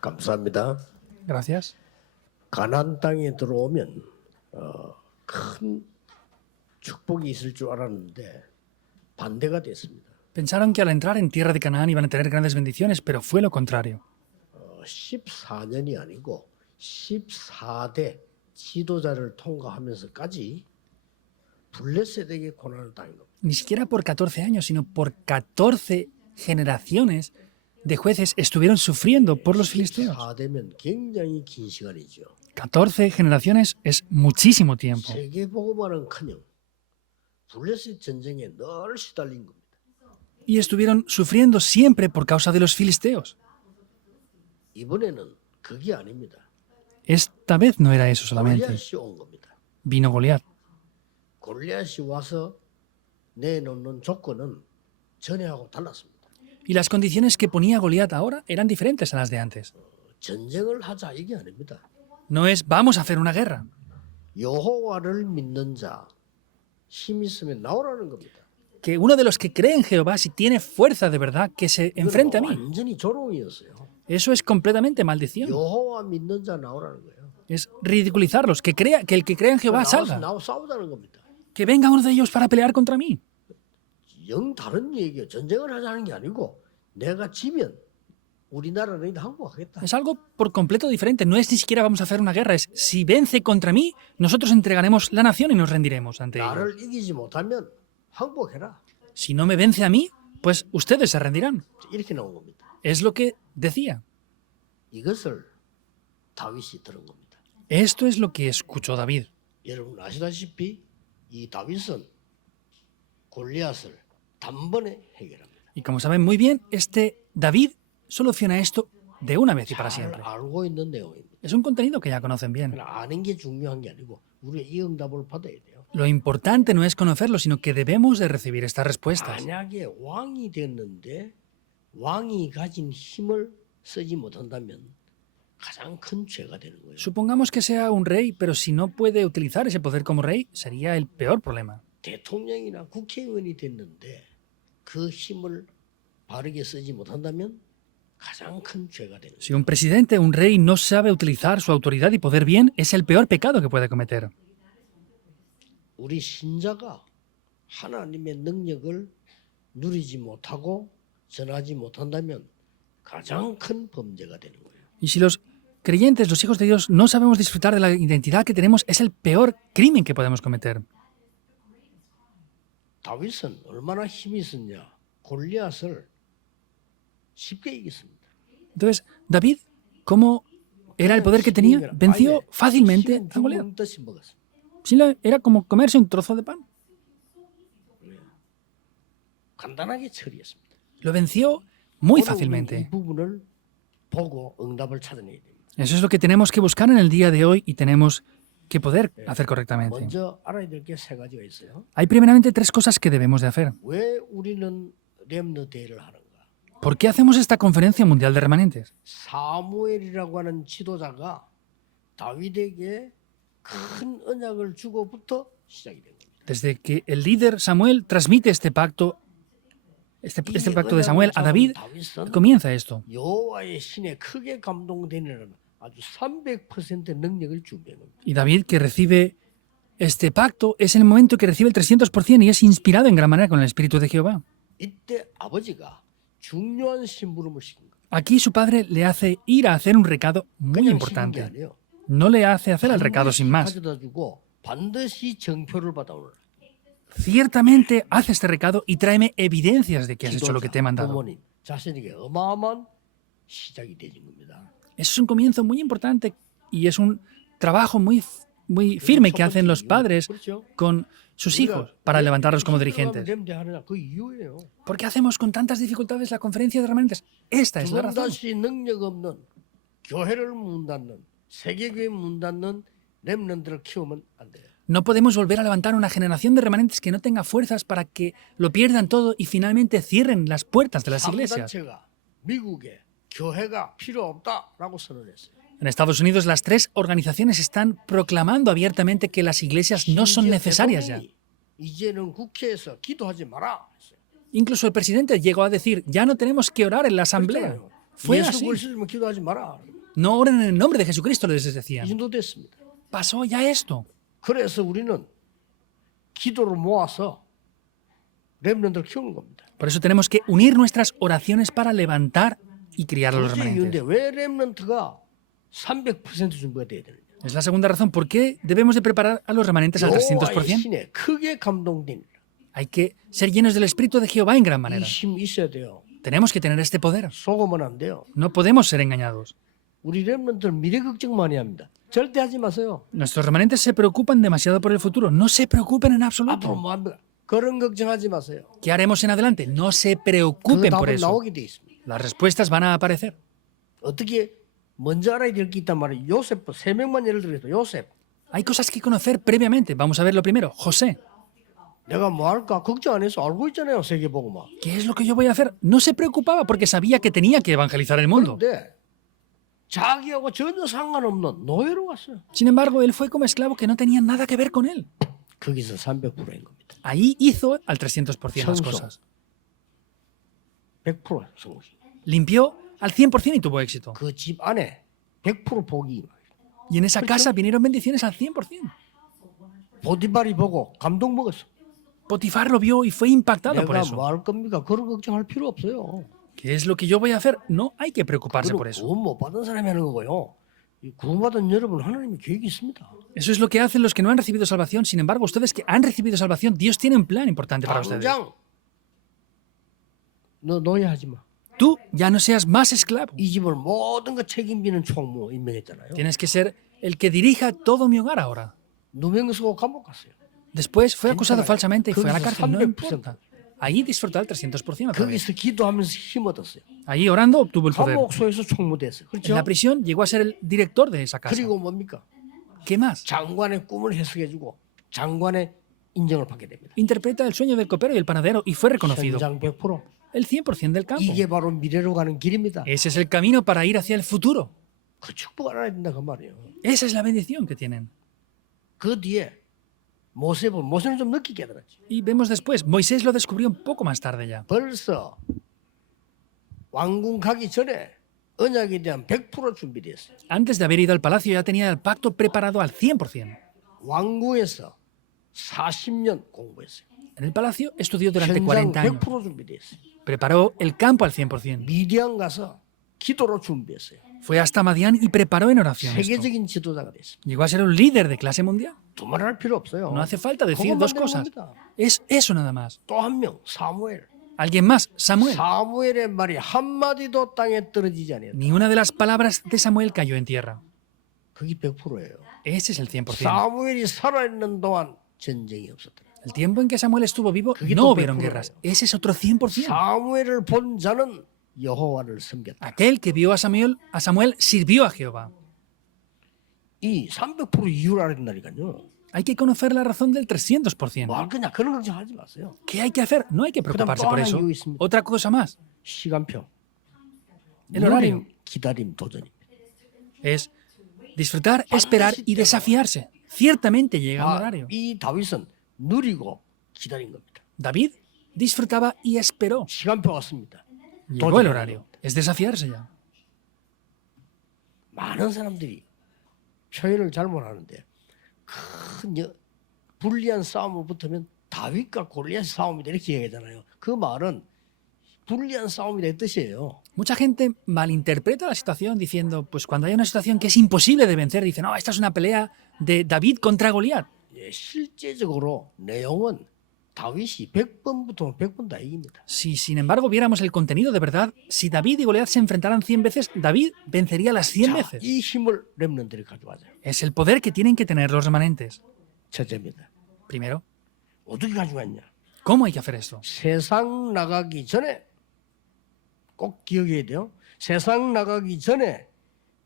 감사합니다. Gracias. 가나안 땅에 들어오면 큰 축복이 있을 줄 알았는데 반대가 됐습니다. Pensaron que al entrar en tierra de Canaán iban a tener grandes bendiciones, pero fue lo contrario. 14년이 아니고 14대 지도자를 통과하면서까지 블레셋에게 고난을 당한 겁니다. Ni siquiera por 14 años, sino por 14 generaciones de jueces estuvieron sufriendo por los filisteos. 14대면 굉장히 긴 시간이죠. 14 generaciones es muchísimo tiempo. 세계복음화는커녕 블레셋 전쟁에 늘 시달린 겁니다. Y estuvieron sufriendo siempre por causa de los filisteos. 이번에는 그게 아닙니다. Esta vez no era eso solamente. 골리앗이 온 겁니다. Vino Goliat. 골리앗이 와서 내놓는 조건은 전에하고 달랐습니다. Y las condiciones que ponía Goliat ahora eran diferentes a las de antes. 전쟁을 하자 이게 아닙니다. No es vamos a hacer una guerra. 여호와를 믿는 자, 힘 있으면 나오라는 겁니다. Que uno de los que cree en Jehová, si tiene fuerza de verdad, que se enfrente a mí. 완전히 조롱이었어요. Eso es completamente maldición. 여호와 믿는 자 나오라는 거예요. Es ridiculizarlos. Que el que crea en Jehová 나와서 salga. 싸우자는 겁니다. Que venga uno de ellos para pelear contra mí. 영 다른 얘기예요. 전쟁을 하자는 게 아니고 내가 지면 우리나라는 항복하겠다. Es algo por completo diferente. No es ni siquiera vamos a hacer una guerra. Es si vence contra mí, nosotros entregaremos la nación y nos rendiremos ante ellos. 나를 이기지 못하면 항복해라. Si no me vence a mí, pues ustedes se rendirán. 이렇게 나온 겁니다. Es lo que decía. 이것을 다윗이 들은 겁니다. Esto es lo que escuchó David. 여러분 아시다시피 이 다윗은 골리앗을 단번에 해결합니다. Y como saben muy bien, David soluciona esto de una vez y para 잘 siempre. 알고 있는 내용입니다. Es un contenido que ya conocen bien. 아는 게 중요한 게 아니고 우리가 이 응답을 받아야 돼요. Lo importante no es conocerlo, sino que debemos de recibir estas respuestas. 만약에 왕이 됐는데 왕이 가진 힘을 쓰지 못한다면 가장 큰 죄가 되는 거예요. Supongamos que sea un rey, pero si no puede utilizar ese poder como rey, sería el peor problema. 대통령이나 국회의원이 됐는데 그 힘을 바르게 쓰지 못한다면 가장 큰 죄가 되는 거예요. Si un presidente, un rey, no sabe utilizar su autoridad y poder bien, es el peor pecado que puede cometer. 우리 신자가 하나님의 능력을 누리지 못하고 전하지 못한다면 가장 큰 범죄가 되는 거예요. Y si los creyentes, los hijos de Dios, no sabemos disfrutar de la identidad que tenemos, es el peor crimen que podemos cometer. 다윗은 얼마나 힘이 있었냐? 골리앗을 쉽게 이겼습니다. Entonces, David, ¿cómo era el poder que tenía? Venció fácilmente a Goliat. Era como comerse un trozo de pan. 간단하게 처리했습니다. Lo venció muy 이 fácilmente. 부분을 보고 응답을 찾아내야 됩니다. Eso es lo que tenemos que buscar en el día de hoy y tenemos que poder hacer correctamente. 먼저 알아야 될 게 세 가지가 있어요. Hay primeramente tres cosas que debemos de hacer. 왜 우리는 렘너 데이를 하는가? ¿Por qué hacemos esta conferencia mundial de remanentes? 사무엘이라고 하는 지도자가 다윗에게 큰 언약을 주고부터 시작이 된 겁니다. Desde que el líder Samuel transmite este pacto de Samuel a David, comienza esto. 여호와의 신에 크게 감동되는 아주 300% 능력을 준비한 겁니다. Y David, que recibe este pacto, es el momento que recibe el 300% y es inspirado en gran manera con el Espíritu de Jehová. 이때 아버지가 중요한 심부름을 시킨 거예요. Aquí su padre le hace ir a hacer un recado muy 그냥 시킨 게 importante. 아니에요. No le hace hacer el recado sin más. 가져다 주고 반드시 정표를 받아오라. Ciertamente hace este recado y tráeme evidencias de que has hecho lo que te he mandado. 부모님 자신에게 어마어마한 시작이 되는 겁니다. Eso es un comienzo muy importante y es un trabajo muy firme que hacen los padres 그렇죠? con sus hijos para levantarlos como dirigentes. 렘대하느냐 그 이유예요. ¿Por qué hacemos con tantas dificultades la conferencia de remanentes? Esta es la razón. 다시 능력 없는 교회를 문 닫는 세계교회 문 닫는 렘넌트를 키우면 안 돼요. No podemos volver a levantar una generación de remanentes que no tenga fuerzas para que lo pierdan todo y finalmente cierren las puertas de las iglesias. 단체가 미국에 교회가 필요 없다라고 선언했어요. En Estados Unidos, las tres organizaciones están proclamando abiertamente que las iglesias no son necesarias ya. 이제는 국회에서 기도하지 마라. Incluso el presidente llegó a decir, ya no tenemos que orar en la asamblea. Fue 예수 así. 그리스도만 기도하지 마라. No oren en el nombre de Jesucristo, les 이 decían. 정도 됐습니다. Pasó ya esto. 그래서 우리는 기도를 모아서 렘넌트를 키우는 겁니다. Por eso tenemos que unir nuestras oraciones para levantar y criar a los 도저히 이유인데 remanentes. 왜 렘넌트가 300% 준비가 돼야 되느냐? Es la segunda razón. ¿Por qué debemos de preparar a los remanentes al 여호와의 300%? 신에 크게 감동된 Hay que ser llenos del Espíritu de Jehová en gran manera. 이 힘이 있어야 돼요. Tenemos que tener este poder. 속으면 안 돼요. No podemos ser engañados. 우리 렘넌트는 미래 걱정 많이 합니다. 절대 하지 마세요. Nuestros remanentes se preocupan demasiado por el futuro. No se preocupen en 앞으로 absoluto. 뭐 합니까? 그런 걱정하지 마세요. ¿Qué haremos en adelante? No se 그 preocupen por 답은 eso. 나오게 돼 있습니다. Las respuestas van a aparecer. 어떻게 먼저 알아야 될 게 있단 말이에요. 요셉 세 명만 예를 들어서 요셉 Hay cosas que conocer previamente. Vamos a ver lo primero. José. 내가 뭐 할까 걱정 안 해서 알고 있잖아요. 세계복음화. ¿Qué es lo que yo voy a hacer? No se preocupaba porque sabía que tenía que evangelizar el mundo. 그런데 자기하고 전혀 상관없는 노예로 갔어요. Sin embargo, él fue como esclavo que no tenía nada que ver con él. 거기서 300%인 겁니다. Ahí hizo al 300% las Chanzo. cosas. 100% 성공. Limpió al 100% y tuvo éxito. 그 집 안에 100% 복이. Y en esa casa vinieron bendiciones al 100%. 보디발이 보고 감동 먹었어. Potifar lo vio y fue impactado por 내가 eso. 뭐 할 겁니까? 그런 걱정할 필요 없어요. ¿Qué es lo que yo voy a hacer? No hay que preocuparse por 그럼 eso. 구원 못 받은 사람이 하는 거고요. 이 구원받은 여러분 하나님의 계획이 있습니다. Eso es lo que hacen los que no han recibido salvación. Sin embargo, ustedes que han recibido salvación, Dios tiene un plan importante para ustedes. 당장 너 노예하지 마. Tú ya no seas más esclavo. 이 집을 모든 거 책임지는 총무 임명했잖아요. Tienes que ser el que dirija todo mi hogar ahora. 누명 쓰고 감옥 갔어요. Después fue acusado 괜찮아요. falsamente y fue a la 거기서 cárcel. No 300%. importa. Ahí disfrutó al 300% otra vez. 거기서 기도하면서 힘 얻었어요. Ahí orando obtuvo el poder. 감옥소에서 총무됐어요. En 그렇죠? la prisión llegó a ser el director de esa casa. 그리고 뭡니까? ¿Qué más? 장관의 꿈을 해석해주고 장관의 인정을 받게 됩니다. Interpreta el sueño del copero y el panadero y fue reconocido. 현장 100%. El 100% del campo. 이게 바로 미래로 가는 길입니다. Ese es el camino para ir hacia el futuro. 그 축복을 알아야 된다 그 말이에요. Esa es la bendición que tienen. 그 뒤에 모세는 좀 늦게 깨달았지. Y vemos después, Moisés lo descubrió un poco más tarde ya. 벌써 왕궁 가기 전에 언약에 대한 100% 준비됐어요. Antes de haber ido al palacio ya tenía el pacto preparado al 100%. 왕궁에서 40년 공부했어요. En el palacio estudió durante 현장 40 años. 100% 준비됐어요. Preparó el campo al 100%. 미디안 가서 기도로 준비했어요. Fue hasta Madián y preparó en oración esto. 세계적인 지도자가 됐어요. Llegó a ser un líder de clase mundial. 두말할 필요 없어요. No hace falta decir 그것만 dos 되는 cosas. 겁니다. Es eso nada más. 또 한 명 사무엘. Alguien más, Samuel. 사무엘의 말이 한마디도 땅에 떨어지지 않았다. Ni una de las palabras de Samuel cayó en tierra. 그게 100%예요. Ese es el 100%. 사무엘이 살아있는 동안 전쟁이 없었더라. El tiempo en que Samuel estuvo vivo 그게 no 또 hubieron 100%예요. guerras. Ese es otro 100%. 사무엘을 본 자는 여호와를 섬겼다. Aquel que vio a Samuel sirvió a Jehová. 이 300% 이유를 알아야 된다니까요. Hay que conocer la razón del 300%. 뭐 할 거냐 그런 걱정하지 마세요. ¿Qué hay que hacer? No hay que preocuparse por eso. Otra cosa más 시간표. El horario. 기다림 도전입니다. es disfrutar, esperar y desafiarse. Ciertamente llega un horario. 이 다윗은 누리고 기다린 겁니다. David disfrutaba y esperó. 시간표 왔습니다. Llegó el horario. Es desafiarse ya. 많은 사람들이 표현을 잘못하는데 큰 불리한 싸움을 붙으면 다윗과 골리앗 싸움이다 이렇게 얘기하잖아요. 그 말은 불리한 싸움이다 이 뜻이에요. Mucha gente malinterpreta la situación diciendo, pues cuando hay una situación que es imposible de vencer, dicen, no, esta es una pelea de David contra Goliat. 예, 실제적으로 내용은 다윗이 100번 붙으면 100번 다 이깁니다. Si sin embargo viéramos el contenido de verdad, si David y Goliat se enfrentaran 100 veces, David vencería las 100 자, veces. 이 힘을 렘넌트들이 가져가자. Es el poder que tienen que tener los remanentes. 첫째입니다. Primero, 어떻게 가져갔냐? ¿cómo hay que hacer esto? 세상 나가기 전에 꼭 기억해야 돼요. 세상 나가기 전에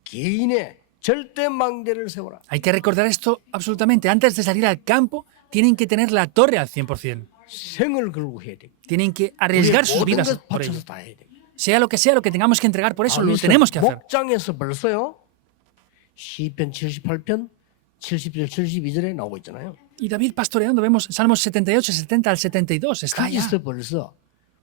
개인의 절대 망대를 세워라. Hay que recordar esto absolutamente. Antes de salir al campo, tienen que tener la torre al 100%. 생을 걸고 해야 됩니다. Tienen que arriesgar sus 모든 vidas 것 por ello. 바쳐서 다 해야 됩니다. Sea lo que tengamos que entregar por eso, lo 다윗은 tenemos que hacer. 목장에서 벌써요. 시편 78편 70절 72절에 나오고 있잖아요. Y David pastoreando, vemos Salmos 78, 70 al 72. Está allá. 거기서 벌써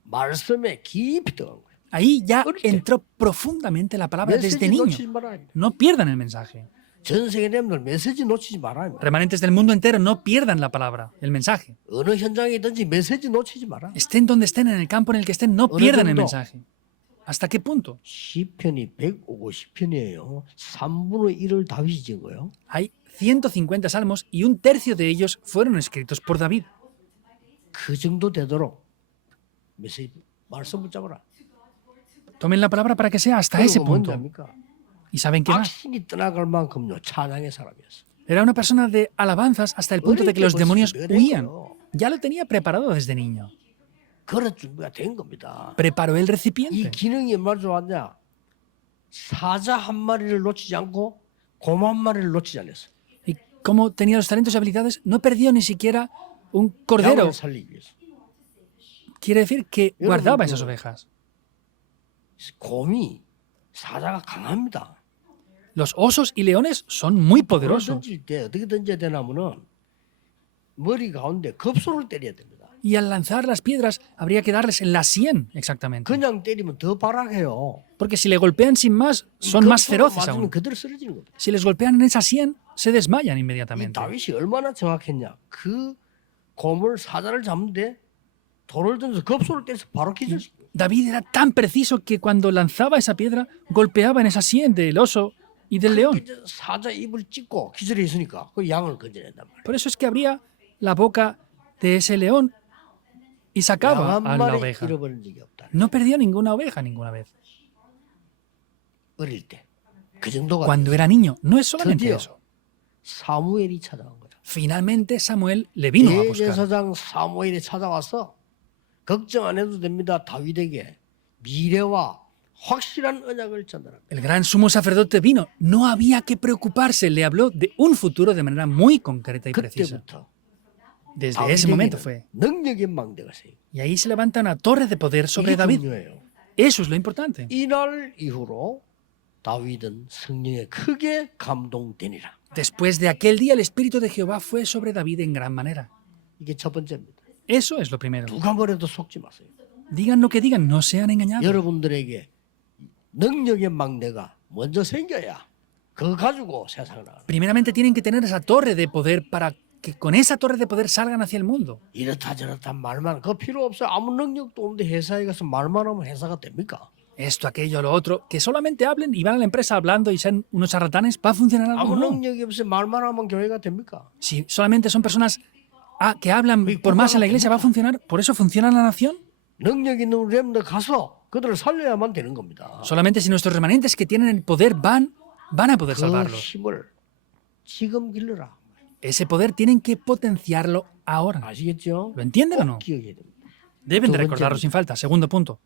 말씀에 깊이 들어간 거예요. Ahí ya entró profundamente la palabra desde 메시지 niño. 놓치지 말아야 돼. No pierdan el mensaje. 전 세계 렘들 메시지 놓치지 말아야 돼. Remanentes del mundo entero, no pierdan la palabra, el mensaje. 어느 현장이든지 메시지 놓치지 마라. Estén donde estén, en el campo en el que estén, no pierdan el mensaje. ¿Hasta qué punto? 시편이 150편이에요. 3분의 1을 다윗이 지은 거예요. Hay 150 salmos y un tercio de ellos fueron escritos por David. 그 정도 되도록 메시지 말씀 붙잡아라. Tomen la palabra para que sea hasta ese 그리고 punto. 뭔지합니까? ¿Y saben qué más? 악신이 떠나갈 만큼요 찬양의 사람이었어. Era una persona de alabanzas hasta el punto de que los demonios huían. Ya lo tenía preparado desde niño. 그럴 준비가 된 겁니다. Preparó el 이 recipiente. 기능이 얼마나 좋았냐? 사자 한 마리를 놓치지 않고 곰 한 마리를 놓치지 않았어. Y como tenía los talentos y habilidades, no perdió ni siquiera un cordero. 양을 살리기 위해서. Quiere decir que guardaba esas ovejas. 곰이 사자가 강합니다. Los osos y leones son muy 돌을 poderosos. 던질 때 어떻게 던져야 되냐면은 머리 가운데 급소를 때려야 됩니다. Y al lanzar las piedras habría que darles en la sien, exactamente. 그냥 때리면 더 발악해요. Porque si le golpean sin más, son más 급소로 feroces 맞으면 aún. 그대로 쓰러지는 겁니다. Si les golpean en esa sien, se desmayan 이 inmediatamente. 다윗이 얼마나 정확했냐? 그 곰을 사자를 잡는데 돌을 던져서 급소를 때려서 바로 기절시켜. David era tan preciso que cuando lanzaba esa piedra, golpeaba en esa sien del oso y del león. 사자 입을 찢고 기절해 있으니까 그 양을 건져낸단 말이에요. Por eso es que abría la boca de ese león y sacaba 양 a 한 la 마리 oveja. 잃어버린 적이 없다. No perdió ninguna oveja ninguna vez. 어릴 때. 그 정도가 Cuando era niño, no es solamente 드디어 eso. 사무엘이 찾아온 거죠. Finalmente Samuel le vino a buscar. 대제사장 사무엘이 찾아와서 걱정 안 해도 됩니다. 다윗에게 미래와 확실한 언약을 전달합니다. El gran sumo sacerdote vino. No había que preocuparse. Le habló de un futuro de manera muy concreta y precisa. 그때부터 Desde ese momento fue. 능력의 망대가 세요. Y ahí se levanta una torre de poder sobre 이게 David. 중요해요. Eso es lo importante. 이날 이후로 다윗은 성령에 크게 감동되니라. Después de aquel día, el Espíritu de Jehová fue sobre David en gran manera. 이게 첫 번째입니다. Eso es lo primero. 누가 뭐래도 속지 마세요. Digan lo que digan, no sean engañados. 여러분들에게 능력의 망대가 먼저 생겨야 그거 가지고 세상을 나가는. Primeramente tienen que tener esa torre de poder para que con esa torre de poder salgan hacia el mundo. 이렇다 저렇다 말만 그거 필요 없어요. 아무 능력도 없는데 회사에 가서 말만 하면 회사가 됩니까? Esto, aquello, lo otro. Que solamente hablen y van a la empresa hablando y sean unos charlatanes, ¿va a funcionar algo? 아무 No. 능력이 없어요. 말만 하면 교회가 됩니까? Si solamente son personas que hablan por más en la iglesia, ¿va a funcionar? ¿Por eso funciona la nación? 능력 있는 렘들 가서 그들을 살려야만 되는 겁니다. Solamente si nuestros remanentes que tienen el poder van a poder 그 salvarlos. 힘을 지금 길러라. Ese poder tienen que potenciarlo ahora. 아시겠죠? ¿Lo entienden o no? 꼭 기억해야 됩니다. Deben de recordarlo sin falta. Segundo punto.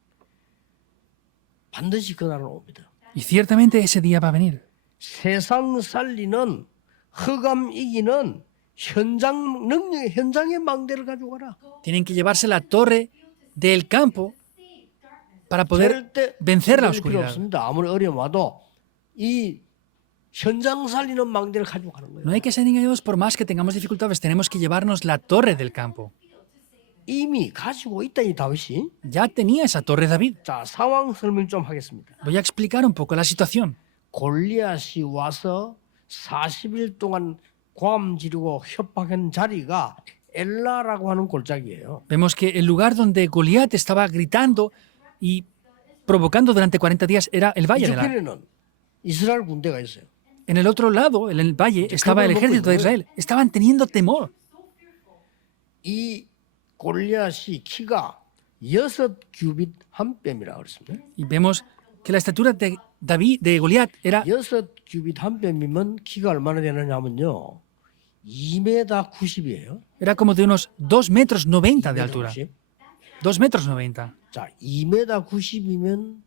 반드시 그날은 옵니다. Y ciertamente ese día va a venir. 세상 살리는 흑암 이기는 현장 능력 현장의 망대를 가지고 가라. Tienen que llevarse la torre del campo para poder 절대 vencer la 흔들릴 필요 oscuridad. 없습니다. 아무리 어려움 와도 이 현장 살리는 망대를 가지고 가는 거예요. No hay que ser engañados por más que tengamos dificultades. Tenemos que llevarnos la torre del campo. 이미 가지고 있다 이 다윗이. Ya tenía esa torre David. 자, 상황 설명 좀 하겠습니다. Voy a explicar un poco la situación. 골리앗이 와서 40일 동안 고함 지르고 협박한 자리가 엘라라고 하는 골짜기예요. Vemos que el lugar donde Goliat estaba gritando y provocando durante 40 días era el valle de la. 이쪽에는 이스라엘 군대가 있어요. En el otro lado, en el valle, estaba el ejército de Israel. Estaban teniendo temor. 이 골리앗이 키가 6규빗 한 뼘이라고 그랬습니다. Y vemos que la estatura de David, de Goliat, era 6규빗 한 뼘이면 키가 얼마나 되느냐면요. 2m 90이에요. era como de unos 2 metros 90 de altura. 2 metros 90. 자, 2m 90이면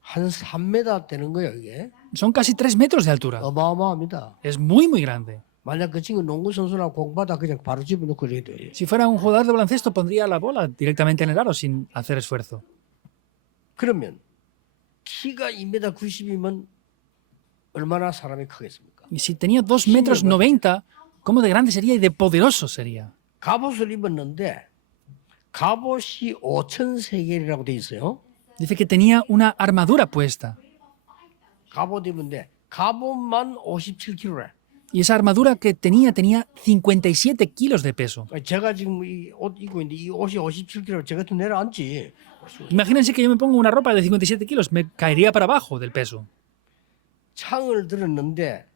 한 3m 되는 거예요, 이게. Son casi 3 metros de altura. 어마어마합니다. Es muy, muy grande. 만약 그 친구 농구 선수나 공받아 그냥 바로 집어넣고 이렇게 돼요. Si fuera un jugador de baloncesto, pondría la bola directamente en el aro sin hacer esfuerzo. 그러면 키가 2m 90이면 얼마나 사람이 크겠습니까? Y si tenía 2 metros 90, ¿cómo de grande sería y de poderoso sería? 갑옷을 입었는데 갑옷이 5,000세겔이라고 돼 있어요. Dice que tenía una armadura puesta. 갑옷 입은데 갑옷만 57kg래. Y esa armadura que tenía 57 kilos de peso. 제가 지금 이 옷 입고 있는데 이 옷이 57kg 제가 좀 내려앉지. Imagínense que yo me pongo una ropa de 57 kilos, me caería para abajo del peso. 창을 들었는데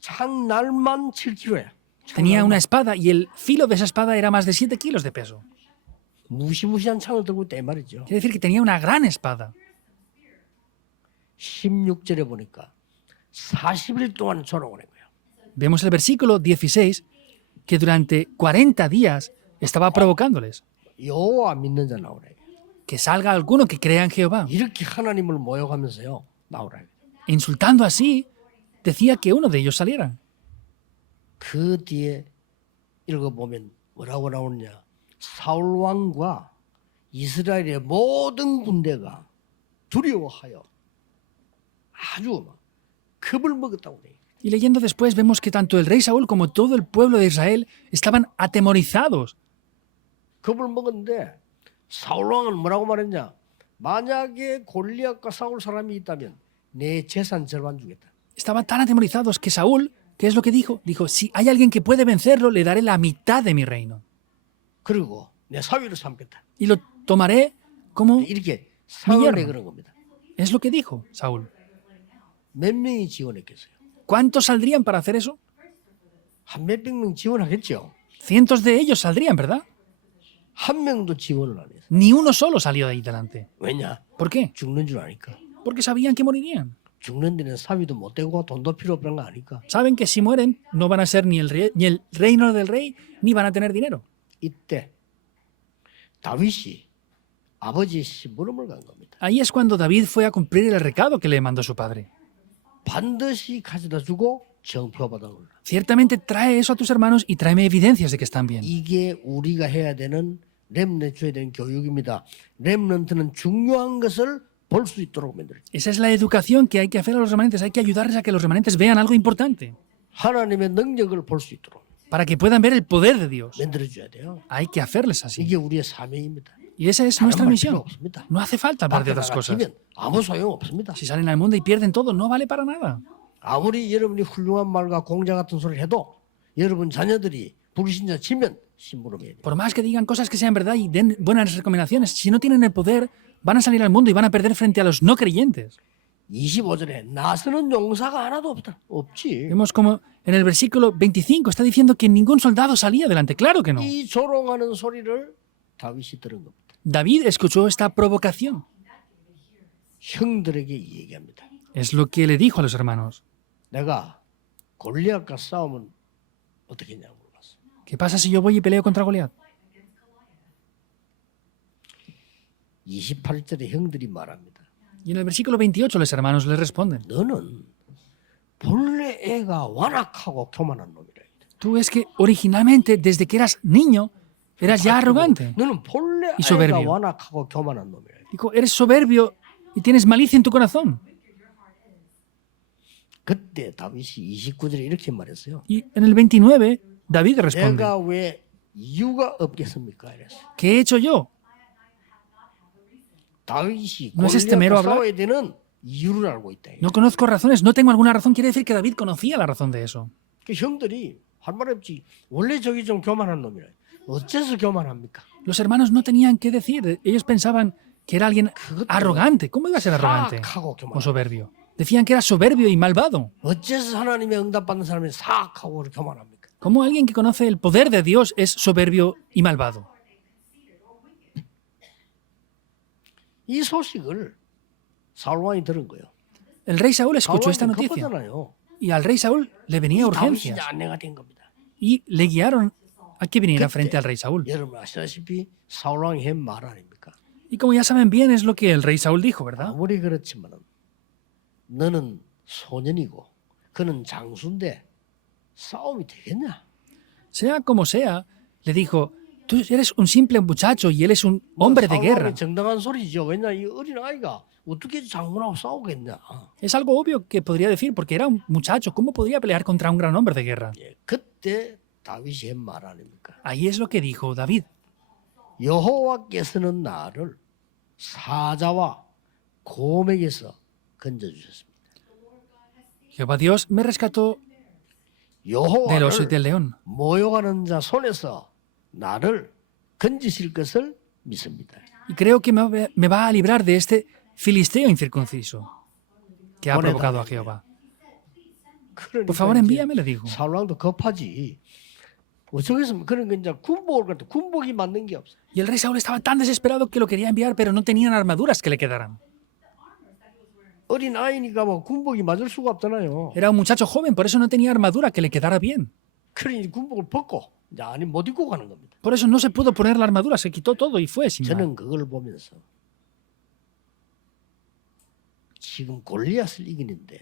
창날만 7kg야. Tenía una espada y el filo de esa espada era más de 7 kilos de peso. 무시무시한 창을 들고 있다 이 말이죠. Quiere decir que tenía una gran espada. 16절에 보니까 40일 동안 조롱을 한 거예요. Vemos el versículo 16 que durante 40 días estaba provocándoles. 여호와 믿는 자 나오라. Que salga alguno que crea en Jehová. 이렇게 하나님을 모욕하면서요. 나오라. Insultando así, decía que uno de ellos saliera. 그 뒤에 읽어보면 뭐라고 나오느냐. 사울 왕과 이스라엘의 모든 군대가 두려워하여 아주 막 겁을 먹었다고 그래요. Y leyendo después vemos que tanto el rey Saúl como todo el pueblo de Israel estaban atemorizados. 겁을 먹었는데 사울 왕은 뭐라고 말했냐? 만약에 골리앗과 싸울 사람이 있다면 내 재산 절반 주겠다. Estaban tan atemorizados que Saúl, ¿qué es lo que dijo? Dijo, si hay alguien que puede vencerlo, le daré la mitad de mi reino. 그리고 내 사위를 삼겠다. Y lo tomaré como... 이렇게 상을 yerno. 내그런 겁니다. Es lo que dijo Saúl. 몇 명이 지원했겠어요? ¿Cuántos saldrían para hacer eso? 한 몇백 명 지원하겠죠. Cientos de ellos saldrían, ¿verdad? 한 명도 지원을 안 했어요. Ni uno solo salió de ahí delante. 왜냐? ¿Por qué? 죽는 줄 아니까. Porque sabían que morirían. 죽는 데는 사위도 못 되고 돈도 필요 없는 거 아니까. Saben que si mueren no van a ser ni el reino del rey, ni van a tener dinero. 이때 다윗이 아버지의 심부름을 간 겁니다. Ahí es cuando David fue a cumplir el recado que le mandó su padre. 반드시 가져다 주고 정표받아 놓으라. Ciertamente trae eso a tus hermanos y tráeme evidencias de que están bien. 이게 우리가 해야 되는 렘넌트 줘야 되는 교육입니다. 렘넌트는 중요한 것을 볼 수 있도록 만들죠. Esa es la educación que hay que hacer a los remanentes. Hay que ayudarles a que los remanentes vean algo importante. 하나님의 능력을 볼 수 있도록 Para que puedan ver el poder de Dios. 만들어줘야 돼요. Hay que hacerles así. 이게 우리의 사명입니다. Y esa es 다른 nuestra 말 필요 misión. 없습니다. No hace falta hablar de 밖에 otras cosas. 나가면 아무 소용 없습니다. Si salen al mundo y pierden todo, no vale para nada. 아무리 여러분이 훌륭한 말과 공자 같은 소리를 해도 여러분 자녀들이 불신자 치면 심부름해야 돼요. Por más que digan cosas que sean verdad y den buenas recomendaciones, si no tienen el poder, van a salir al mundo y van a perder frente a los no creyentes. 25절에 나서는 용사가 하나도 없다. 없지. Vemos como en el versículo 25 está diciendo que ningún soldado salía delante. Claro que no. 이 조롱하는 소리를 다윗이 들은 겁니다. David escuchó esta provocación. 형들에게 얘기합니다. Es lo que le dijo a los hermanos. 내가 골리앗과 싸우면 어떻게 했냐고 물어봤어. ¿Qué pasa si yo voy y peleo contra Goliat? 28절에 형들이 말합니다. Y en el versículo 28 los hermanos les responden. 너는 본래 애가 완악하고 교만한 놈이라. Tú es que originalmente, desde que eras niño, eras ya arrogante. 너는 본래 y 애가 soberbio. 완악하고 교만한 놈이라. Dijo, eres soberbio y tienes malicia en tu corazón. 그때 다윗이 29절에 이렇게 말했어요. Y en el 29, David responde, 내가 왜 이유가 없겠습니까? 이랬어요. ¿qué he hecho yo? 다윗이 ¿No es este mero 골리앗과 hablar? 싸워야 되는 이유를 알고 있다. No conozco razones, no tengo alguna razón. Quiere decir que David conocía la razón de eso. 그 형들이 할 말 없지. 원래 저기 좀 교만한 놈이라. 어째서 교만합니까? Los hermanos no tenían qué decir. Ellos pensaban que era alguien arrogante. ¿Cómo iba a ser arrogante 사악하고 o 교만. soberbio? Decían que era soberbio y malvado. 어째서 하나님의 응답받는 사람이 사악하고 교만합니까? ¿Cómo alguien que conoce el poder de Dios es soberbio y malvado? 이 소식을 사울 왕이 들은 거예요. El rey Saúl 사울 escuchó esta 왕이 noticia 급하잖아요. y al rey Saúl le venía 다윗이 이제 urgencias 안내가 된 겁니다. y le guiaron a que viniera frente al rey Saúl. 여러분 아시다시피 사울 왕이 한 말 아닙니까? Y como ya saben bien, es lo que el rey Saúl dijo, ¿verdad? 아무리 그렇지만은 너는 소년이고 그는 장수인데 싸움이 되겠냐? Sea como sea, le dijo, tú eres un simple muchacho y él es un hombre de guerra. 사울 왕이 정당한 소리죠. 왜냐 이 어린 아이가 어떻게 장군하고 싸우겠냐? Es algo obvio que podría decir, porque era un muchacho. ¿Cómo podría pelear contra un gran hombre de guerra? 예, 그때 다윗이 한 말 아닙니까? Ahí es lo que dijo David. 여호와께서는 나를 사자와 곰에게서 건져주셨습니다. Jehová Dios me rescató del oso y 여호와를 del león. 모욕하는 자 손에서 나를 건지실 것을 믿습니다. Y creo que me va a librar de este filisteo incircunciso que ha provocado a Jehová. Por favor, envíame, le dijo. 사울왕도 급하지. 어쩌겠습니까? 그런 게 이제 군복을 갖다 군복이 맞는 게 없어. Y el rey Saúl estaba tan desesperado que lo quería enviar, pero no tenían armaduras que le quedaran. 어린 아이니까 뭐 군복이 맞을 수가 없잖아요. Era un muchacho joven, por eso no tenía armadura que le quedara bien. 그러니 군복을 벗고 이제 아니 못 입고 가는 겁니다. Por eso no se pudo poner la armadura, se quitó todo y fue sin nada. 저는 그걸 보면서 지금 골리앗을 이기는데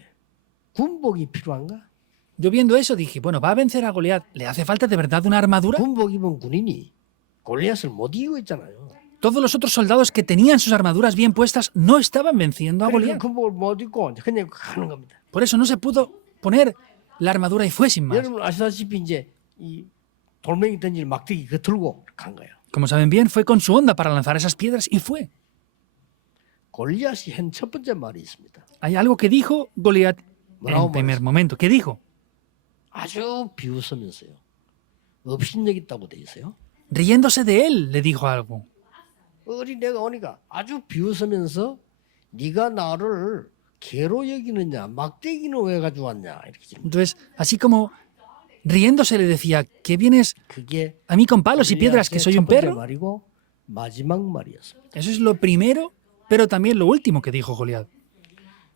군복이 필요한가? Yo viendo eso dije, bueno, va a vencer a Goliat. ¿Le hace falta de verdad una armadura? 군복 입은 군인이 골리앗을 못 이기고 있잖아요. Todos los otros soldados que tenían sus armaduras bien puestas no estaban venciendo a 그러니까 Goliat. 군복을 못 입고 이제 그냥 가는 겁니다. Por eso no se pudo poner la armadura y fue sin más. 여러분 아시다시피 이제 이 돌멩이 던질 막대기 그 들고 간 거예요. Como saben bien, fue con su onda para lanzar esas piedras y fue. 골리앗이 한 첫 번째 말이 있습니다. Hay algo que dijo Goliat en primer momento. ¿Qué dijo? 아주 비웃으면서요. 업신여기 있다고 돼 있어요. Riéndose de él, le dijo algo. 어린애가 오니까 아주 비웃으면서 네가 나를 개로 여기느냐 막대기는 왜 가져왔냐 이렇게 질문. Entonces, así como riéndose le decía, ¿qué vienes 그게 a mí con palos y piedras que soy un 첫 번째 perro? 말이고 마지막 말이었습니다. Eso es lo primero, pero también lo último que dijo Goliat.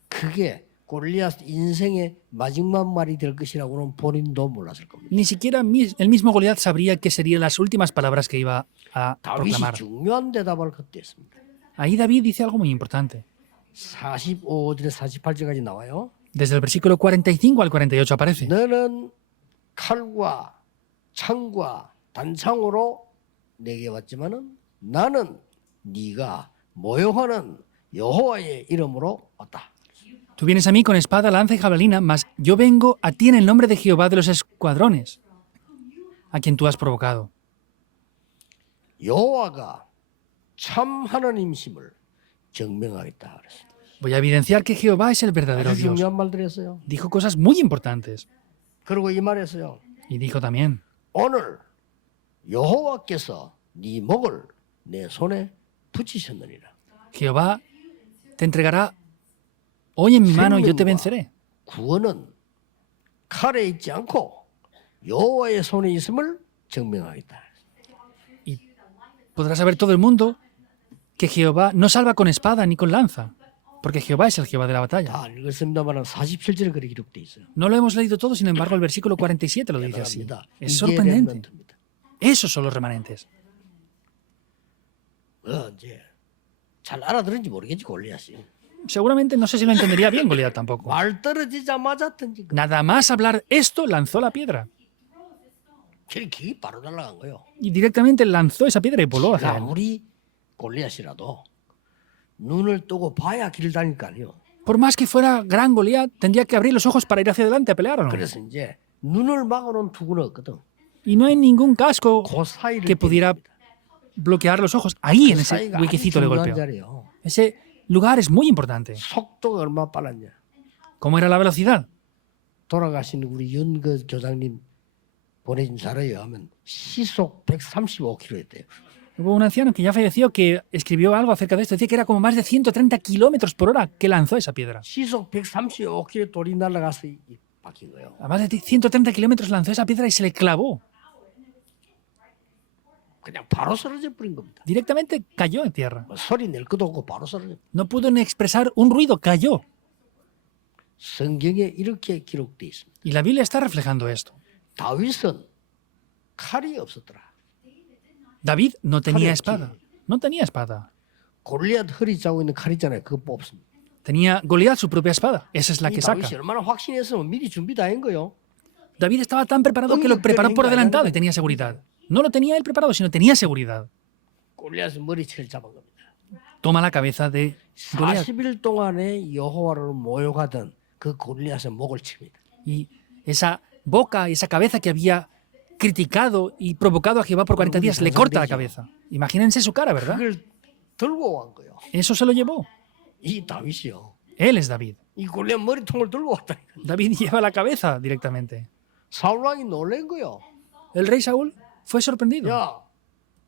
그게 골리앗 인생의 마지막 말이 될 것이라고는 본인도 몰랐을 겁니다. Ni siquiera el mismo Goliat sabría que serían las últimas palabras que iba a 다윗이 proclamar. 중요한 대답을 그때 했습니다. Ahí David dice algo muy importante. 45절에 48절까지 나와요. Desde el versículo 45 al 48 aparece. 너는 칼과 창과 단창으로 내게 왔지만은 나는 네가 모욕하는 여호와의 이름으로 왔다. Tú vienes a mí con espada, lanza y jabalina, mas yo vengo a ti en el nombre de Jehová de los escuadrones, a quien tú has provocado. 여호와가 참 하나님심을 증명하겠다 그랬습니다. Voy a evidenciar que Jehová es el verdadero 아주 Dios. 중요한 말들 했어요. Dijo cosas muy importantes. 그리고 이 말했어요. Y dijo también, 오늘 여호와께서 네 목을 내 손에 붙이셨느니라. Jehová te entregará hoy en mi mano y yo te venceré. 구원은 칼에 있지 않고 여호와의 손에 있음을 증명하겠다. Y podrá saber todo el mundo que Jehová no salva con espada ni con lanza, porque Jehová es el Jehová de la batalla. 다 읽었습니다만 47절에 그렇게 기록돼 있어요. No lo hemos leído todo, sin embargo, el versículo 47 lo dice así. 대단합니다. Es 이게 sorprendente. 렘넌트입니다. Esos son los remanentes. 이제 잘 알아들은지 모르겠지 골리앗이. Seguramente no sé si lo entendería bien Goliat tampoco. 말 떨어지자마자 던진 거. Nada más hablar esto, lanzó la piedra. 길이 바로 날아간 거예요. Y directamente lanzó esa piedra y voló hacia él. 아무리 골리앗이라도 눈을 뜨고 봐야 길 다닐 거 아니에요. Por más que fuera gran Goliat, tendría que abrir los ojos para ir hacia adelante a pelear o no. 그래서 이제 눈을 막아놓은 투구는 없거든. Y no hay ningún casco 그 사이를 que pudiera 때립니다. bloquear los ojos. Ahí, en 그 ese 사이가 아주 huequecito le 중요한 golpeó. 자리예요. Ese lugar es muy importante. 속도가 얼마나 빨랐냐. ¿Cómo era la velocidad? 돌아가신 우리 윤거 교장님 보내준 자료에 의하면 시속 135km였대요. Hubo un anciano que ya falleció que escribió algo acerca de esto. Decía que era como más de 130 kilómetros por hora que lanzó esa piedra. 시속 135km 돌이 날아가서 박힌 거예요. A más de 130 kilómetros lanzó esa piedra y se le clavó. 그냥 바로 쓰러져 버린 겁니다. Directamente cayó en tierra. 뭐 소리 낼 것도 없고 바로 쓰러져. No pudo ni expresar un ruido, cayó. 성경에 이렇게 기록돼 있습니다. Y la Biblia está reflejando esto. 다윗은 칼이 없었더라. David no tenía 칼이 espada. No tenía espada. 골리앗 허리 짜고 있는 칼 있잖아요. 그거 뽑습니다. Tenía Goliat su propia espada. Esa es la 이 que saca. 다윗이 얼마나 확신했으면 미리 준비 다 한 거요. David estaba tan preparado que lo preparó por adelantado y tenía seguridad. No lo tenía él preparado, sino tenía seguridad. 골리앗은 머리채를 잡은 겁니다. Toma la cabeza de Goliat 40일 동안에 여호와를 모욕하던 그 골리앗의 목을 칩니다. y esa boca y esa cabeza que había criticado y provocado a Jehová por 40 días le corta la cabeza. Imagínense su cara, ¿verdad? 그걸 들고 간 거요. Eso se lo llevó. 이 다윗이요. Él es David. 이 골리앗 머리통을 들고 왔다니까. David lleva la cabeza directamente. 사울 왕이 놀란 거요. El rey Saúl fue sorprendido. 야,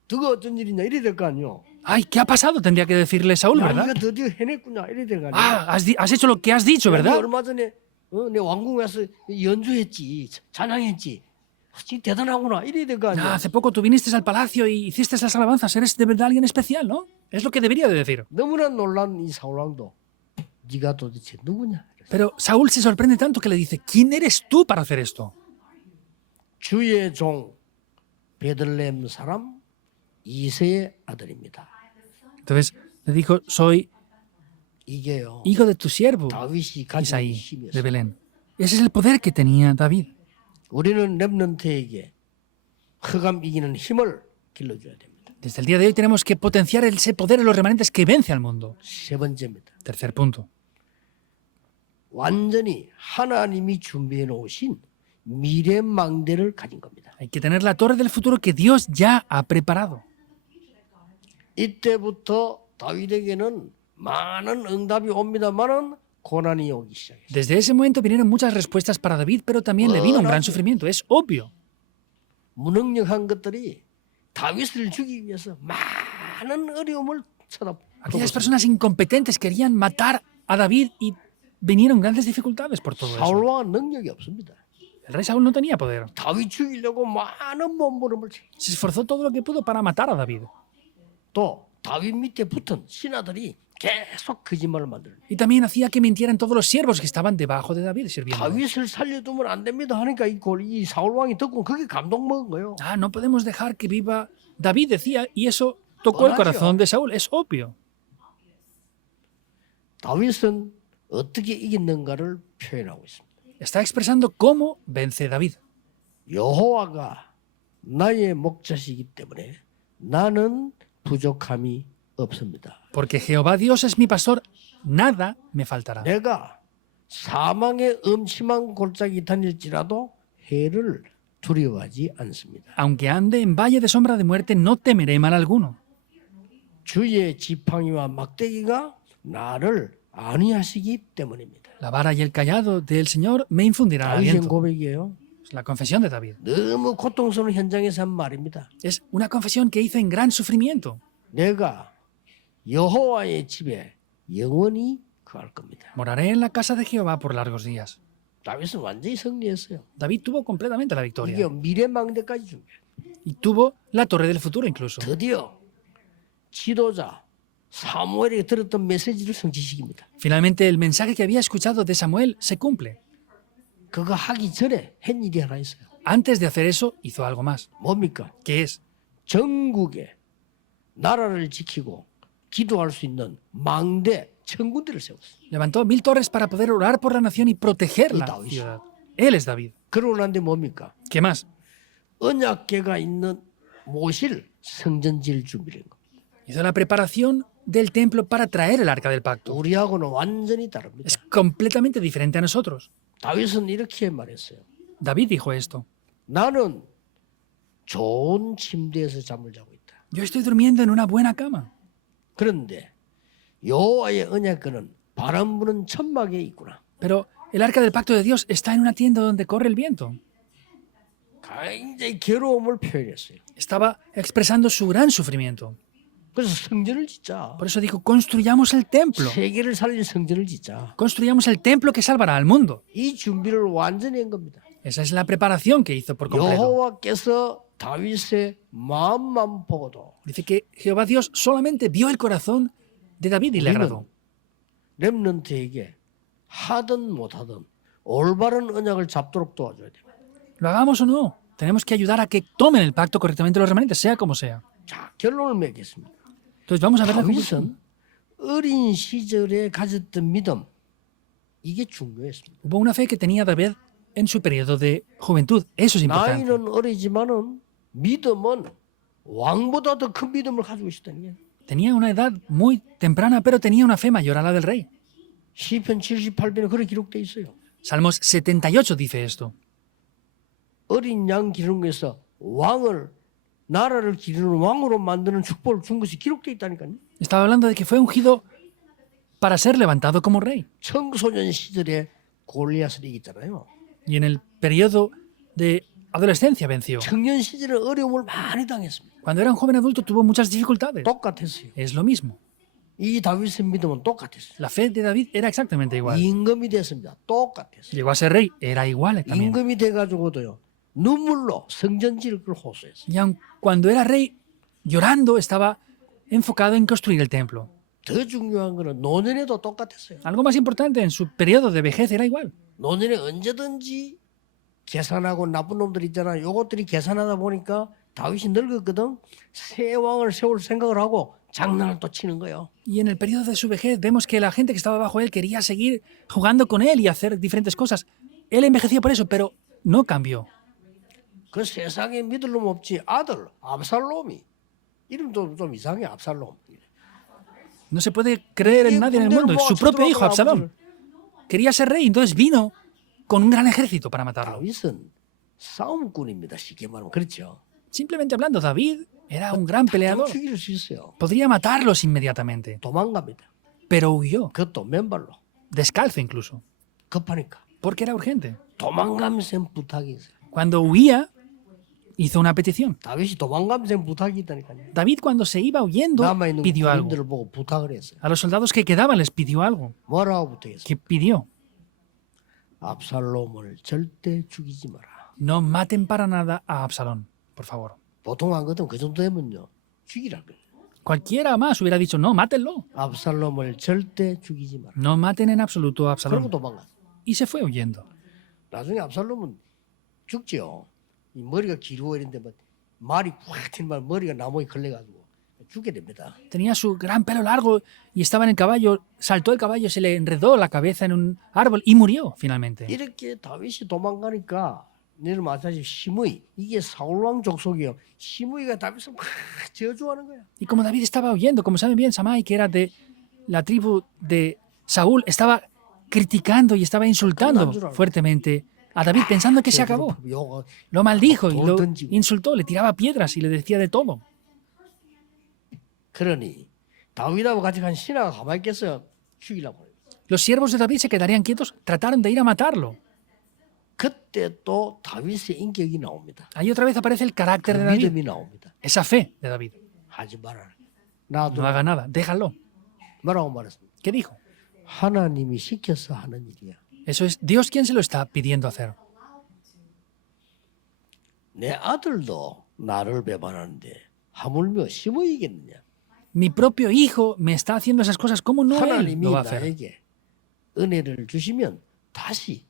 너가 어쩐 일이냐 이래 될 거 아니요. Ay, ¿qué ha pasado? Tendría que decirle Saúl, 야, ¿verdad? 네가 드디어 해냈구나 이래 될 거 아니야. Ah, has hecho lo que has dicho, 야, 네 ¿verdad? 얼마 전에 내 왕궁에 와서 연주했지, 찬양했지. 진짜 대단하구나 이래 될 거 Ah, 아니야. hace poco tú viniste al palacio y hiciste las alabanzas. Eres de verdad alguien especial, ¿no? Es lo que debería de decir. 너무나 놀란 이 사울 왕도 네가 도대체 누구냐? Pero Saúl se sorprende tanto que le dice, ¿quién eres tú para hacer esto? 주의 종 베들레헴 사람 이세의 아들입니다. Entonces le dijo, soy 이게요. hijo de tu siervo, 다윗이 가진 Isaí, de 힘이었어요. Belén. Ese es el poder que tenía David. 우리는 렘넌트에게 흑암 이기는 힘을 길러줘야 됩니다. Desde el día de hoy tenemos que potenciar ese poder en los remanentes que vence al mundo. 세 번째입니다. Tercer punto. 완전히 하나님이 준비해 놓으신 미래 망대를 가진 겁니다. Hay que tener la torre del futuro que Dios ya ha preparado. 이때부터 다윗에게는 많은 응답이 옵니다만은 고난이 오기 시작했어요. Desde ese momento vinieron muchas respuestas para David, pero también le vino un gran sufrimiento. Es obvio. 무능력한 것들이 다윗을 죽이기 위해서 많은 어려움을 Aquellas 쳐다보고 personas incompetentes querían matar a David y vinieron grandes dificultades por todo eso. 사울왕은 능력이 없습니다. El rey Saúl no tenía poder. 다윗 죽이려고 많은 몸부림을 치. Se esforzó todo lo que pudo para matar a David. 또 다윗 밑에 붙은 신하들이 계속 거짓말을 만들어요. Y también hacía que mintieran todos los siervos que estaban debajo de David sirviendo. 다윗을 살려두면 안 됩니다 하니까 이 사울 왕이 듣고 그게 감동 먹은 거예요. Ah, no podemos dejar que viva David, decía, y eso tocó el corazón de Saúl. Es obvio. 다윗은 어떻게 이겼는가를 표현하고 있습니다. Está expresando cómo vence David. 여호와가 나의 목자시기 때문에 나는 부족함이 없습니다. Porque Jehová Dios es mi pastor, nada me faltará. 내가 사망의 음침한 골짜기 다닐지라도 해를 두려워하지 않습니다. Aunque ande en valle de sombra de muerte, no temeré mal alguno. 주의 지팡이와 막대기가 나를 안위하시기 때문입니다. La vara y el callado del Señor me infundirán 다윗의 aliento. 고백이에요. Es la confesión de David. 너무 고통스러운 현장에서 한 말입니다. Es una confesión que hizo en gran sufrimiento. 내가 여호와의 집에 영원히 거할 겁니다. Moraré en la casa de Jehová por largos días. 다윗은 완전히 승리했어요. David tuvo completamente la 이게 victoria. 미래망대까지 준비해요. Y tuvo la torre del futuro incluso. 드디어 지도자 사무엘에게 들었던 메시지를 성취시킵니다. Finalmente el mensaje que había escuchado de Samuel se cumple. 그거 하기 전에 한 일이 하나 있어요. Antes de hacer eso, hizo algo más. 뭡니까? Que es, 전국에 나라를 지키고 기도할 수 있는 망대 천군대를 세웠어요. levantó 1000 torres para poder orar por la nación y proteger la David. ciudad. Él es David. 그러고 난데 뭡니까? ¿Qué más? 언약궤가 있는 모실 성전질 준비를 한 겁니다. Hizo la preparación del templo para traer el arca del pacto. 우리하고는 완전히 다릅니다. Es completamente diferente a nosotros. 다윗은 이렇게 말했어요. David dijo esto. 나는 좋은 침대에서 잠을 자고 있다. Yo estoy durmiendo en una buena cama. 그런데 여호와의 언약궤는 바람 부는 천막에 있구나. Pero el arca del pacto de Dios está en una tienda donde corre el viento. 굉장히 괴로움을 표현했어요. Estaba expresando su gran sufrimiento. 그래서 성전을 짓자. Por eso dijo, construyamos el templo. 세계를 살릴 성전을 짓자. Construyamos el templo que salvará al mundo. 이 준비를 완전히 한 겁니다. Esa es la preparación que hizo por completo. 여호와께서 다윗의 마음만 보고도 Dice que Jehová Dios solamente vio el corazón de David y le agradó. 렘넌트에게 하든 못하든 올바른 언약을 잡도록 도와줘야 됩니다. Lo hagamos o no, tenemos que ayudar a que tomen el pacto correctamente los remanentes, sea como sea. 자, 결론을 맺겠습니다. Entonces vamos a ver la conclusión. 다윗은 어린 시절에 가졌던 믿음 이게 중요했습니다. Hubo una fe que tenía David en su periodo de juventud. Eso es importante. 나이는 어리지만은 믿음은 왕보다 더 큰 믿음을 가지고 있었다는 게. Tenía una edad muy temprana, pero tenía una fe mayor a la del rey. 시편 78편에 그렇게 기록되어 있어요. Salmos 78 dice esto. 어린 양 기르는 것에서 왕을 나라를 기르는 왕으로 만드는 축복을 준 것이 기록되어 있다니까요. Estaba hablando de que fue ungido para ser levantado como rey. 청소년 시절에 골리앗을 이기잖아요. Y en el periodo de adolescencia venció. 청년 시절에 어려움을 많이 당했습니다. Cuando era un joven adulto tuvo muchas dificultades. 똑같았어요. Es lo mismo. 이 다윗의 믿음은 똑같았어요. La fe de David era exactamente igual. 임금이 됐습니다. 똑같았어요. Llegó a ser rey, era igual también. 임금이 돼가지고도요. 눈물로 성전 지을 걸 호소했어요. Y aun cuando era rey, llorando, estaba enfocado en construir el templo. 더 중요한 거는 노년에도 똑같았어요. Algo más importante, en su periodo de vejez era igual. 노년에 언제든지 계산하고 나쁜 놈들 있잖아요. 요것들이 계산하다 보니까 다윗이 늙었거든. 새 왕을 세울 생각을 하고 장난을 또 치는 거예요. Y en el periodo de su vejez vemos que la gente que estaba bajo él quería seguir jugando con él y hacer diferentes cosas. Él envejeció por eso, pero no cambió. 그 세상에 믿을 놈 없지. 아들 압살롬이 이름도 좀 이상해. 압살롬. No se puede creer en nadie en el mundo. Su propio hijo, Absalón, quería ser rey, entonces vino con un gran ejército para matarlo. 다윗은 싸움꾼입니다. 쉽게 말하면 그렇죠. Simplemente hablando, David era un gran peleador. 죽일 수 있어요. Podría matarlos inmediatamente, 도망갑니다. pero huyó, 그것도 맨발로. descalzo incluso, 급하니까. porque era urgente. 도망가면서 부탁이 있어요. Cuando huía, hizo una petición. 다윗이 도망가면서 부탁이 있다니까요. David, cuando se iba huyendo, 남아있는 pidió algo. 군인들을 보고 부탁을 했어요. A los soldados que quedaban les pidió algo. 뭐라고 부탁했어요? ¿Qué pidió? 압살롬을 절대 죽이지 마라. No maten para nada a Absalón, por favor. 보통 안 거든 그 정도 되면요. 죽이라 그래. Cualquiera más hubiera dicho, no, mátenlo. 압살롬을 절대 죽이지 마라. No maten en absoluto a 그러고 Absalón. 도망갔어. Y se fue huyendo. 나중에 압살롬은 죽죠. 이 머리가 길고 이런데 뭐 말이 확 튄 말 머리가 나무에 걸려가지고 죽게 됩니다. Tenía su gran pelo largo y estaba en el caballo, saltó el caballo, se le enredó la cabeza en un árbol y murió finalmente. 이렇게 다윗이 도망가니까 너는 마찬가지 시므이 이게 사울왕 족속이요. 시므이가 다윗을 막 저주하는 거야. Y como David estaba huyendo, como saben bien, Samai, que era de la tribu de Saúl, estaba criticando y estaba insultando fuertemente a David pensando que se acabó. 요거 Lo maldijo y lo insultó, le tiraba piedras y le decía de todo. 그러니 다윗하고 같이 간 신하가 가만히 있겠어요. 죽이려고. Los siervos de David se quedarían quietos, trataron de ir a matarlo. 그때 또 다윗의 인격이 나옵니다. Ahí otra vez aparece el 그 carácter de David, 믿음이 나옵니다. esa fe de David. 하지 마라. No 나도 haga nada, déjalo. 뭐라고 말했습니다. ¿Qué dijo? 하나님이 시켜서 하는 일이야. Eso es Dios quien se lo está pidiendo hacer. 내 아들도 나를 배반하는데 하물며 시므이겠느냐. Mi propio hijo me está haciendo esas cosas, ¿cómo no él 하나님이 lo va a hacer? 나에게 은혜를 주시면 다시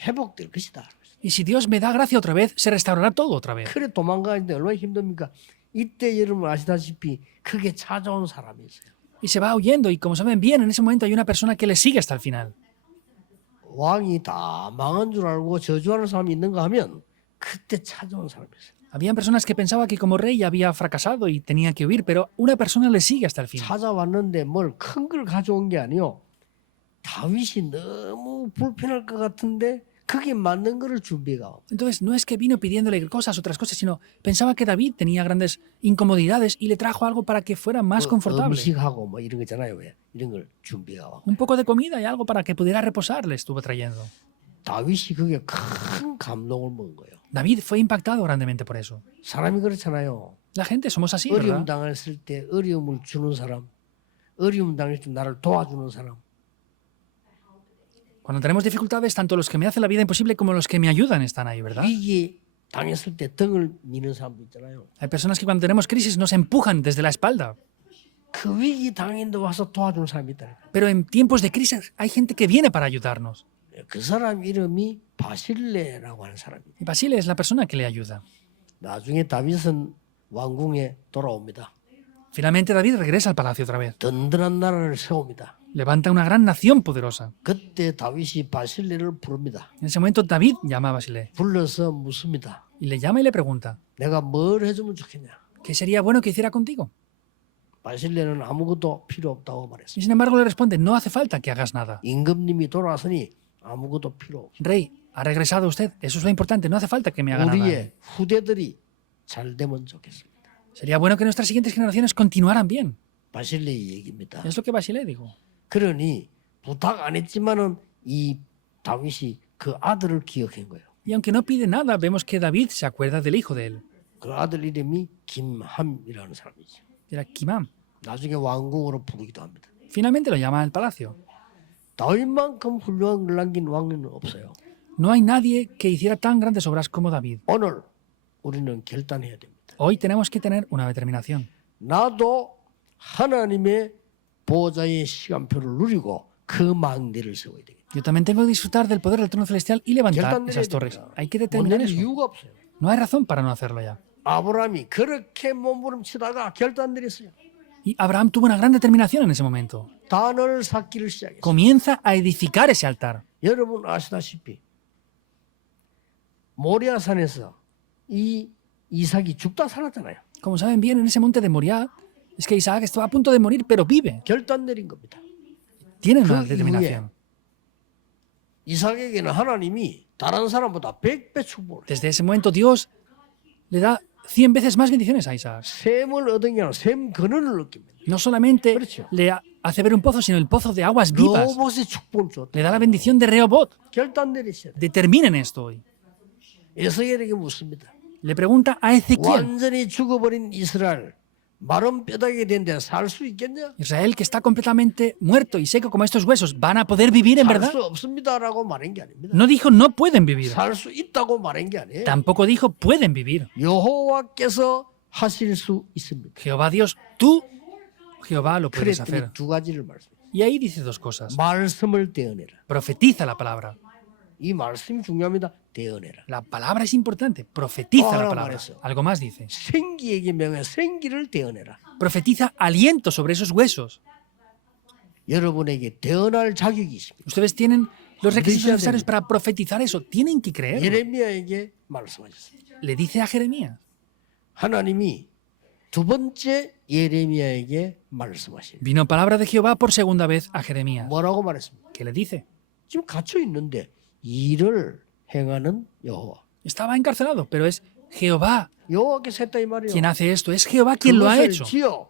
회복될 것이다. Y si Dios me da gracia otra vez, se restaurará todo otra vez. 그래 도망가는데 얼마나 힘듭니까? 이때 여러분 아시다시피 크게 찾아온 사람이 있어요. Y se va huyendo y como saben bien, en ese momento hay una persona que le sigue hasta el final. 왕이 다 망한 줄 알고 저주하는 사람이 있는가 하면 그때 찾아온 사람이 있어요. Habían personas que pensaban que como rey había fracasado y tenía que huir, pero una persona le sigue hasta el final. 찾아왔는데 뭘 큰 걸 가져온 게 아니요. 다윗이 너무 불편할 것 같은데 그게 맞는 거를 준비가. Entonces, no es que vino pidiéndole cosas, otras cosas, sino pensaba que David tenía grandes incomodidades y le trajo algo para que fuera más confortable. 음식하고 뭐 이런 거 있잖아요. 왜? 이런 걸 준비가 와. Un poco de comida y algo para que pudiera reposar le estuvo trayendo. 다윗이 그게 큰 감동을 먹은 거예요. David fue impactado grandemente por eso. 사람이 그렇잖아요. La gente somos así, 어려움 ¿verdad? 당했을 때 어려움을 주는 사람, 어려움 당했을 때 나를 도와주는 사람. Cuando tenemos dificultades, tanto los que me hacen la vida imposible como los que me ayudan están ahí, ¿verdad? 위기 당했을 때 등을 미는 사람도 있잖아요. Hay personas que cuando tenemos crisis nos empujan desde la espalda. 그 위기 당했는데 와서 도와주는 사람이 있다. Pero en tiempos de crisis hay gente que viene para ayudarnos. 그 사람 이름이 바실레라고 하는 사람이에요. Y Basile es la persona que le ayuda. 나중에 다윗은 왕궁에 돌아옵니다. Finalmente David regresa al palacio otra vez. 든든한 나라를 세웁니다. Levanta una gran nación poderosa. 그때 다윗이 바실레를 부릅니다. En ese momento David llama a Basile 불러서 묻습니다. y le llama y le pregunta, 내가 뭘 해주면 좋겠냐. ¿qué sería bueno que hiciera contigo? 바실레는 아무것도 필요 없다고 Y 말했습니다. sin embargo le responde, no hace falta que hagas nada. 임금님이 돌아왔으니 아무것도 필요 없어. Rey, ha regresado usted, eso es lo importante, no hace falta que me haga nada. 우리의 후대들이 잘 되면 좋겠습니다. Sería bueno que nuestras siguientes generaciones continuaran bien. 바실레의 얘기입니다. Es lo que Basilea dijo. 그러니 부탁 안 했지만은 이 다윗이 그 아들을 기억한 거예요. Y aunque no pide nada, vemos que David se acuerda del hijo de él. 그 아들 이름이 김함이라는 사람이죠. Era Kimam. 나중에 왕궁으로 부르기도 합니다. Finalmente lo llama al palacio. 다윗만큼 훌륭한 걸 남긴 왕은 없어요. No hay nadie que hiciera tan grandes obras como David. 오늘 우리는 결단해야 됩니다. Hoy tenemos que tener una determinación. 나도 하나님의 보좌의 시간표를 누리고 그 망대를 세워야 되겠다. Yo también tengo que disfrutar del poder del trono celestial y levantar 결단내려야 esas torres. 됩니다. Hay que 못 determinar 내릴 eso. 이유가 없어요. No hay razón para no hacerlo ya. 아브라함이 그렇게 몸부림치다가 결단 내렸어요. Y Abraham tuvo una gran determinación en ese momento. 단을 쌓기를 시작했어요. Comienza a edificar ese altar. 여러분 아시다시피 모리아산에서 이 이삭이 죽다 살았잖아요. Como saben bien, en ese monte de Moriah, es que Isaac estaba a punto de morir, pero vive. 결단 내린 겁니다. Tiene una 그 determinación. 이삭에게는 하나님이 다른 사람보다 100배 축복을 해요. Desde ese momento Dios le da 100 veces más bendiciones a Isaac. 샘을 얻은 게 아니라 샘 근원을 느낍니다. No solamente 그렇죠. le hace ver un pozo, sino el pozo de aguas vivas. 로봇의 축복을 줬다. Le da la bendición de Rehobot. 결단 내리셔야 돼요. Determinen esto hoy. 에스겔에게 묻습니다. Le pregunta a Ezequiel, 완전히 죽어버린 이스라엘 마른 뼈다귀가 된데 살 수 있겠냐? Israel que está completamente muerto y seco como estos huesos, ¿van a poder vivir en 살 verdad? 수 없습니다라고 말한 게 아닙니다. No dijo no pueden vivir. 살 수 있다고 말한 게 아니에요. Tampoco dijo pueden vivir. 여호와께서 하실 수 있습니다. Jehová Dios, tú, Jehová, lo puedes 그랬더니 hacer. 두 가지를 말씀해요. Y ahí dice dos cosas. 말씀을 대언해라. Profetiza la palabra. 이 말씀이 중요합니다. 대언해라. La palabra es importante. Profetiza la Ahora palabra. aparece. Algo más dice. 생기에게 명해 생기를 대언해라. Profetiza aliento sobre esos huesos. 여러분에게 대언할 자격이 있습니다. Ustedes tienen los requisitos Dice necesarios Adel. para profetizar eso. Tienen que creer. 예레미야에게 말씀하셨습니다. Le dice a Jeremías. 하나님이 두 번째 예레미야에게 말씀하십니다. Vino palabra de Jehová por segunda vez a Jeremías. 뭐라고 말했습니까? ¿Qué le dice? 지금 갇혀 있는데 일을 행하는 여호와. Estaba encarcelado, pero es Jehová 여호와께서 했다 이 말이에요. quien hace esto. Es Jehová quien lo ha 그것을 hecho. 지어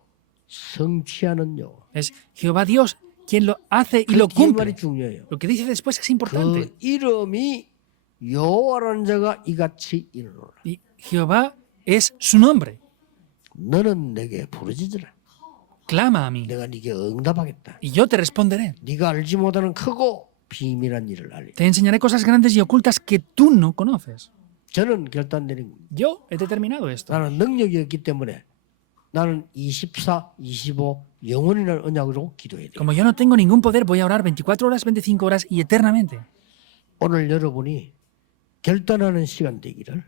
성취하는 여호와. Es Jehová Dios quien lo hace y 그 lo 뒤에 말이 cumple. 중요해요. Lo que dice después es 그 importante. 이름이 여호와라는 자가 이같이 이르노라. Y Jehová es su nombre. 너는 내게 부르짖으라. Clama a mí 내가 네게 응답하겠다. y yo te responderé. 네가 알지 못하는 크고 비밀한 일을 알리. Te enseñaré cosas grandes y ocultas que tú no conoces. 저는 결단 내린 겁니다. Yo he determinado esto. 나는 능력이 없기 때문에 나는 24, 25 영원이라는 언약으로 기도해야 돼요. Como yo no tengo ningún poder, voy a orar 24 horas, 25 horas y eternamente. 오늘 여러분이 결단하는 시간 되기를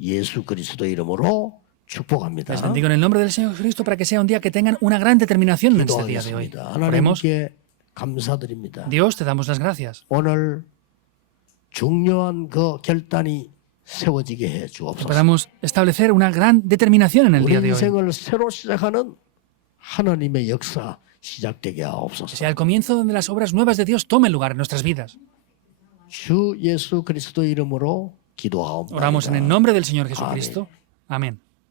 예수 그리스도 이름으로 축복합니다. Les bendigo en el nombre del Señor Jesucristo para que sea un día que tengan una gran determinación en este día de hoy. 기도하겠습니다. Oremos. 하나님께 감사드립니다. Dios, te damos las gracias. 오늘 중요한 그 결단이 세워지게 해 주옵소서. Podamos establecer una gran determinación en el 우리 día de hoy. 인생을 새로 시작하는 하나님의 역사 시작되게 Que 하옵소서. sea el comienzo donde las obras nuevas de Dios tomen lugar en nuestras vidas. 주 예수 그리스도 이름으로 기도하옵나이다. Oramos en el nombre del Señor Jesucristo. Amén.